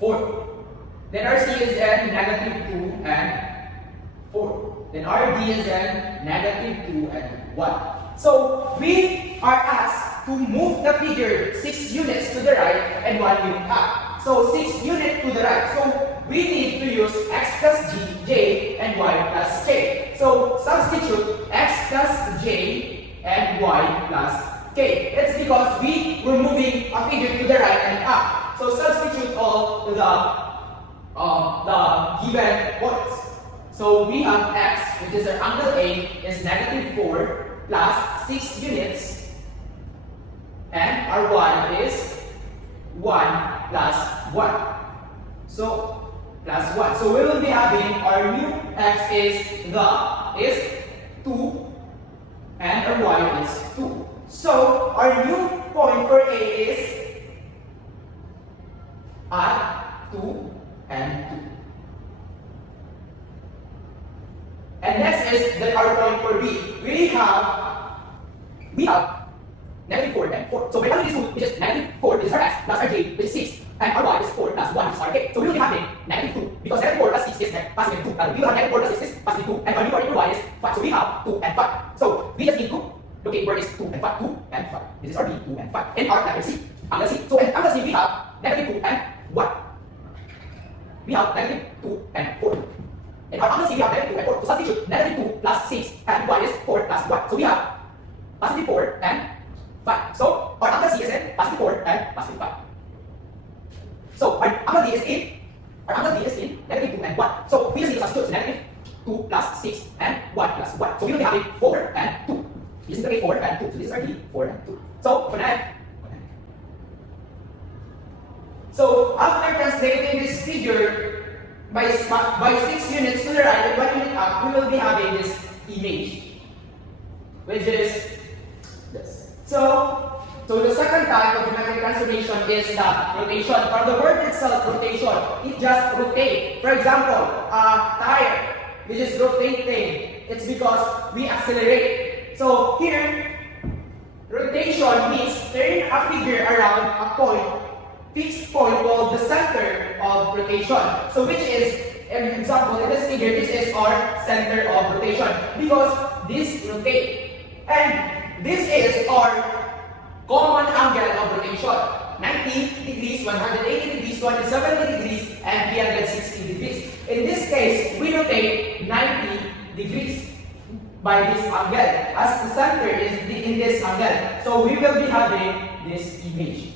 4. Then our C is in negative 2 and 4. Then our D is in negative 2 and 1. So we are asked to move the figure 6 units to the right and 1 unit up. So 6 units to the right. So we need to use x plus g, j, and y plus k. So substitute x plus j and y plus k. It's because we were moving a figure to the right and up. So substitute all the given points. So we have x, which is our angle A, is negative 4 plus 6 units, and our y is 1 plus 1. So plus 1. So we will be having our new x is 2 and our y is 2. So our new point for A is at 2 and 2. And next is our point for B. We have negative 4 and 4. So by having this two, which is negative 4, which is our x, plus our j, which is 6, and our y is 4 plus 1, which is our k. So we will be having negative 2, because negative 4 plus 6 is positive 2. We will have negative 4 plus 6 is positive 2, and our new point for y is 5. So we have 2 and 5. So we just need to locate where is 2 and 5. 2 and 5. This is our B, 2 and 5. And our angle C. Angle C. So in angle C, we have negative 2 and 1. We have negative 2 and 4. In our angle C, we have negative 2 and 4. So substitute negative 2 plus 6 and y is 4 plus 1. So we have positive 4 and 5. So our angle C is in positive 4 and positive 5. So our angle D is in negative 2 and 1. So we just need to substitute negative 2 plus 6 and 1 plus 1. So we will be having 4 and 2. This is the 4 and 2. So this is our D, 4 and 2. So for that, so after translating this figure by 6 units to the right and 1 unit up, we will be having this image, which is this. So the second type of geometric transformation is the rotation. From the word itself, rotation, it just rotates. For example, a tire, which is rotating, it's because we accelerate. So here, rotation means turn a figure around a point, fixed point called the center of rotation. So which is, an example in this figure, this is our center of rotation because this rotates. And this is our common angle of rotation. 90 degrees, 180 degrees, 170 degrees, and 360 degrees. In this case, we rotate 90 degrees by this angle, as the center is in this angle. So we will be having this image.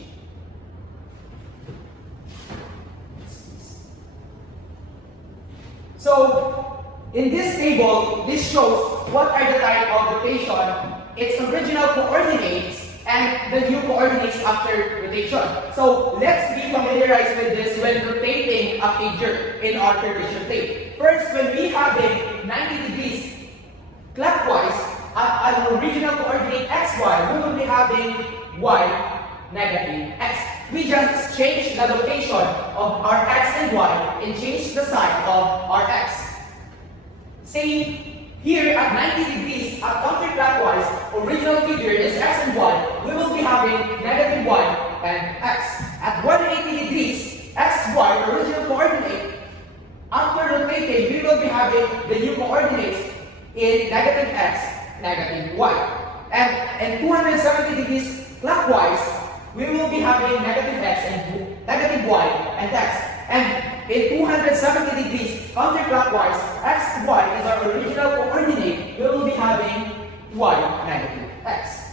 So in this table, this shows what are the type of rotation, its original coordinates, and the new coordinates after rotation. So let's be familiarized with this when rotating a figure in our Cartesian plane. First, when we have a 90 degrees clockwise at an original coordinate xy, we will be having y negative x. We just change the location of our x and y and change the sign of our x. Same here at 90 degrees at counterclockwise, original figure is x and y. We will be having negative y and x. At 180 degrees, x, y, original coordinate. After rotating, we will be having the new coordinates in negative x, negative y. And in 270 degrees clockwise, we will be having negative x and negative y and x. And in 270 degrees counterclockwise, x, y is our original coordinate. We will be having y negative x.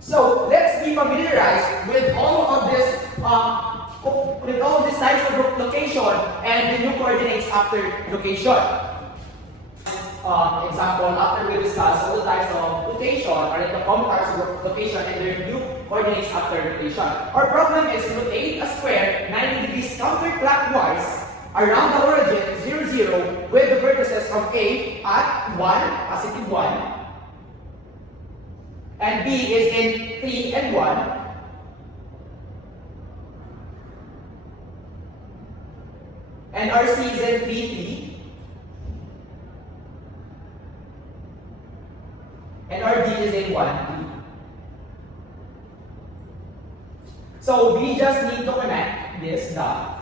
So let's be familiarized with all of this, with all these types of location and the new coordinates after location. Example, after we discuss all the types of rotation, or the common types of location and their new coordinates after rotation. Our problem is to rotate a square 90 degrees counterclockwise around the origin 0, 0 with the vertices from A at 1, positive 1, and B is in 3 and 1, and our C is in 3, 3, and our D is in 1, 3. So we just need to connect this dot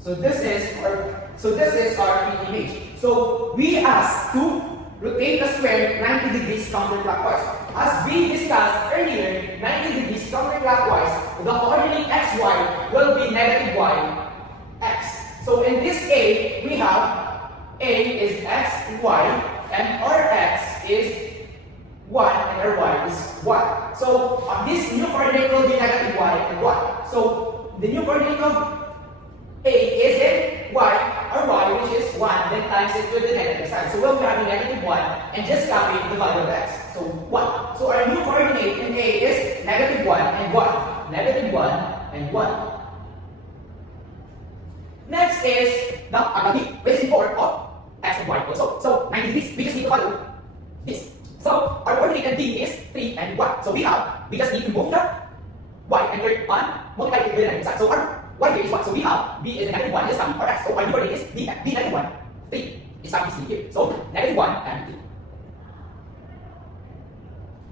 So this is our image. So we asked to rotate the square 90 degrees counterclockwise. As we discussed earlier, 90 degrees counterclockwise, the coordinate xy will be negative y, x. So in this case, we have a is x, y, and our x is 1 and our y is 1. So this new coordinate will be negative y and 1. So the new coordinate of a is in y, or y which is 1, then times it with the negative sign. So we'll be having negative 1 and just copy the value of x. So 1. So our new coordinate in a is negative 1 and 1. Negative 1 and 1. Next is the b, which is in form of x and y also. So 90 degrees, we just need to follow this. So our coordinate in b is 3 and 1. So we just need to move the y and turn on, multiply it with the negative sign. So our y here is 1. So we have b is a negative 1, just coming our x. So our new coordinate is b negative 1, 3. It's coming c here. So negative 1 and 3.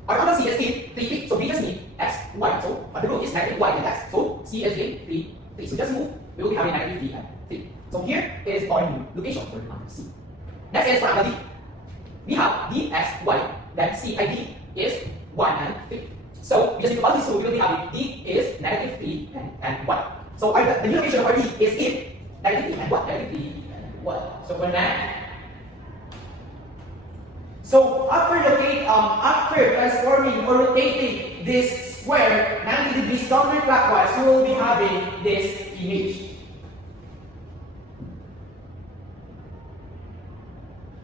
Our other c is 3. So we just need x, y. So the root is negative y and x. So c is in 3. So just move. We will be having negative 3 and 3. So here is our new location for number c. Next is for angle d. We have d, x, y. Then c by d is 1 and 3. So we just need to follow this rule. We will be having d is negative 3 and 1. So the new location of our d is in negative 3 and 1. Negative 3 and 1. So for that. So after transforming or rotating this square 90 degrees counterclockwise, we will be having this image.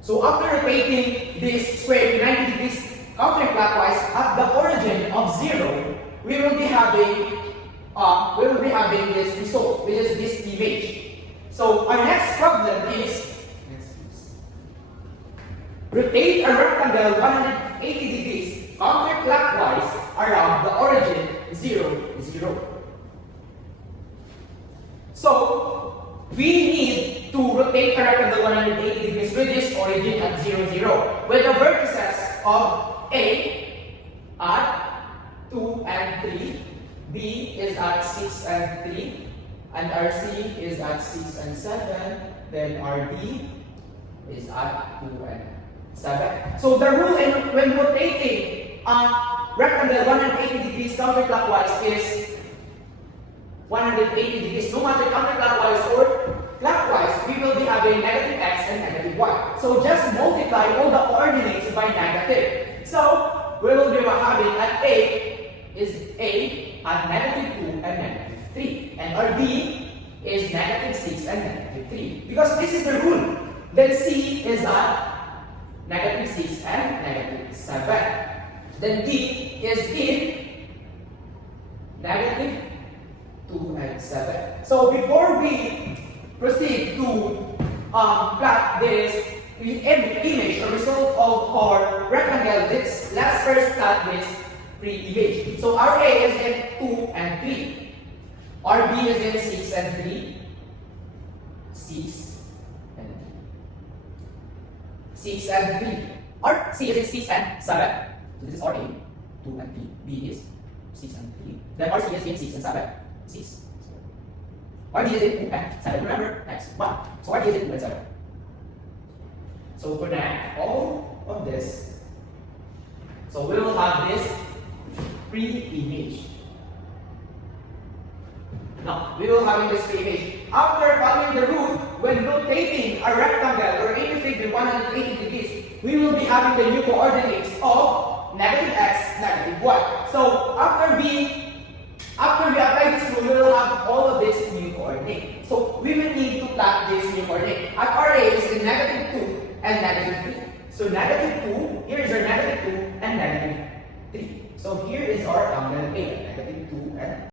So after rotating this square 90 degrees counterclockwise at the origin of 0, we will be having this result, which is this image. So our next problem is rotate a rectangle 180 degrees counterclockwise around the origin 0, 0. So we need to rotate a rectangle 180 degrees with this origin at 0, 0, with the vertices of A at 2 and 3, B is at 6 and 3, and our C is at 6 and 7, then our D is at 2 and 7. So the rule when rotating a rectangle 180 degrees counterclockwise is 180 degrees. No matter counterclockwise or clockwise, we will be having negative x and negative y. So just multiply all the coordinates by negative. So we will be having at A is A at negative 2 and negative 3. And our B is negative 6 and negative 3. Because this is the rule. Then C is at negative 6 and negative 7. Then D is in negative 2 and 7. So before we proceed to plot this image or result of our rectangle, let's first plot this pre-image. So our A is in 2 and 3. Our B is in 6 and 3. 6 and 3. 6 and 3. Our C is in 6 and 7. So this is our A, 2 and 3. B is 6 and 3. Then our C is in 6 and 7. 6. Our D is in 2 and 7. Remember, x 1. So our D is in 2 and 7. So for that, all of this, so we will have this pre-image. Now, we will have this pre-image. After following the rule, when rotating a rectangle or any figure 180 degrees, we will be having the new coordinates of negative x, negative y. So after we apply this rule, we will have all of this new coordinate. So we will need to plot this new coordinate. At our A is in negative 2 and negative 3. So negative 2, here is our negative 2 and negative 3. So here is our angle A, negative 2 and